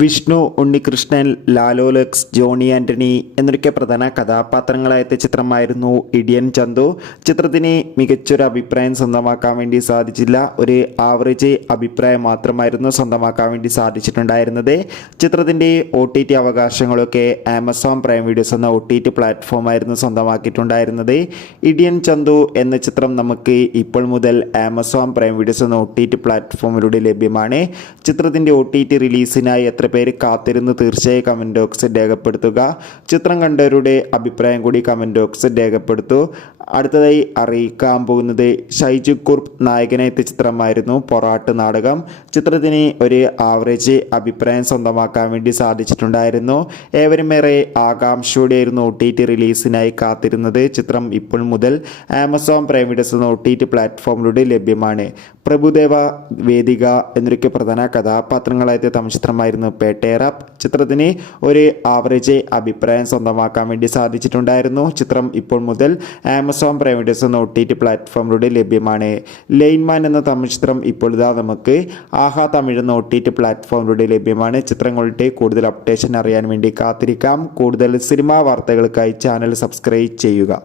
Vishnu, Unnikrishnan, Lalo lux, Johnny Antony എന്നൊക്കെ പ്രധാന കഥാപാത്രങ്ങളായ ചിത്രമായിരുന്നു ഇടിയൻ ചന്തു. ചിത്രത്തിന് മികച്ചൊരു അഭിപ്രായം സ്വന്തമാക്കാൻ വേണ്ടി സാധിച്ചില്ല. ഒരു ആവറേജ് അഭിപ്രായം മാത്രമായിരുന്നു സ്വന്തമാക്കാൻ വേണ്ടി സാധിച്ചിട്ടുണ്ടായിരുന്നത്. ചിത്രത്തിൻ്റെ OTT അവകാശങ്ങളൊക്കെ ആമസോൺ പ്രൈം വീഡിയോസ് എന്ന OTT പ്ലാറ്റ്ഫോമായിരുന്നു സ്വന്തമാക്കിയിട്ടുണ്ടായിരുന്നത്. ഇടിയൻ ചന്തു എന്ന ചിത്രം നമുക്ക് ഇപ്പോൾ മുതൽ ആമസോൺ പ്രൈം വീഡിയോസ് എന്ന OTT പ്ലാറ്റ്ഫോമിലൂടെ ലഭ്യമാണ്. ചിത്രത്തിൻ്റെ OTT റിലീസിനായി എത്ര പേര് കാത്തിരുന്ന് തീർച്ചയായും കമൻറ്റ് ബോക്സിൽ രേഖപ്പെടുത്തുക. ചിത്രം കണ്ടവരുടെ അഭിപ്രായം കൂടി കമൻറ്റ് ബോക്സിൽ രേഖപ്പെടുത്തു. അടുത്തതായി അറിയിക്കാൻ പോകുന്നത് ഷൈജു കുർപ്പ് നായകനെത്തിയ ചിത്രമായിരുന്നു പൊറാട്ട് നാടകം. ചിത്രത്തിന് ഒരു ആവറേജ് അഭിപ്രായം സ്വന്തമാക്കാൻ വേണ്ടി സാധിച്ചിട്ടുണ്ടായിരുന്നു. ഏവരുമേറെ ആകാംക്ഷയോടെയായിരുന്നു OTT റിലീസിനായി കാത്തിരുന്നത്. ചിത്രം ഇപ്പോൾ മുതൽ ആമസോൺ പ്രൈം വീഡിയോസ് എന്ന OTT പ്ലാറ്റ്ഫോമിലൂടെ ലഭ്യമാണ്. പ്രഭുദേവ, വേദിക എന്നൊക്കെ പ്രധാന കഥാപാത്രങ്ങളായ തമിഴ് ചിത്രമായിരുന്നു പേട്ടേറാപ്പ്. ചിത്രത്തിന് ഒരു ആവറേജ് അഭിപ്രായം സ്വന്തമാക്കാൻ വേണ്ടി സാധിച്ചിട്ടുണ്ടായിരുന്നു. ചിത്രം ഇപ്പോൾ മുതൽ ആമസോൺ പ്രൈം വീഡിയോസ് എന്ന OTT പ്ലാറ്റ്ഫോമിലൂടെ ലഭ്യമാണ്. ലൈൻമാൻ എന്ന തമിഴ് ചിത്രം ഇപ്പോൾ നമുക്ക് ആഹാ തമിഴ് എന്ന OTT പ്ലാറ്റ്ഫോമിലൂടെ ലഭ്യമാണ്. ചിത്രങ്ങളുടെ കൂടുതൽ അപ്ഡേഷൻ അറിയാൻ വേണ്ടി കാത്തിരിക്കാം. കൂടുതൽ സിനിമാ വാർത്തകൾക്കായി ചാനൽ സബ്സ്ക്രൈബ് ചെയ്യുക.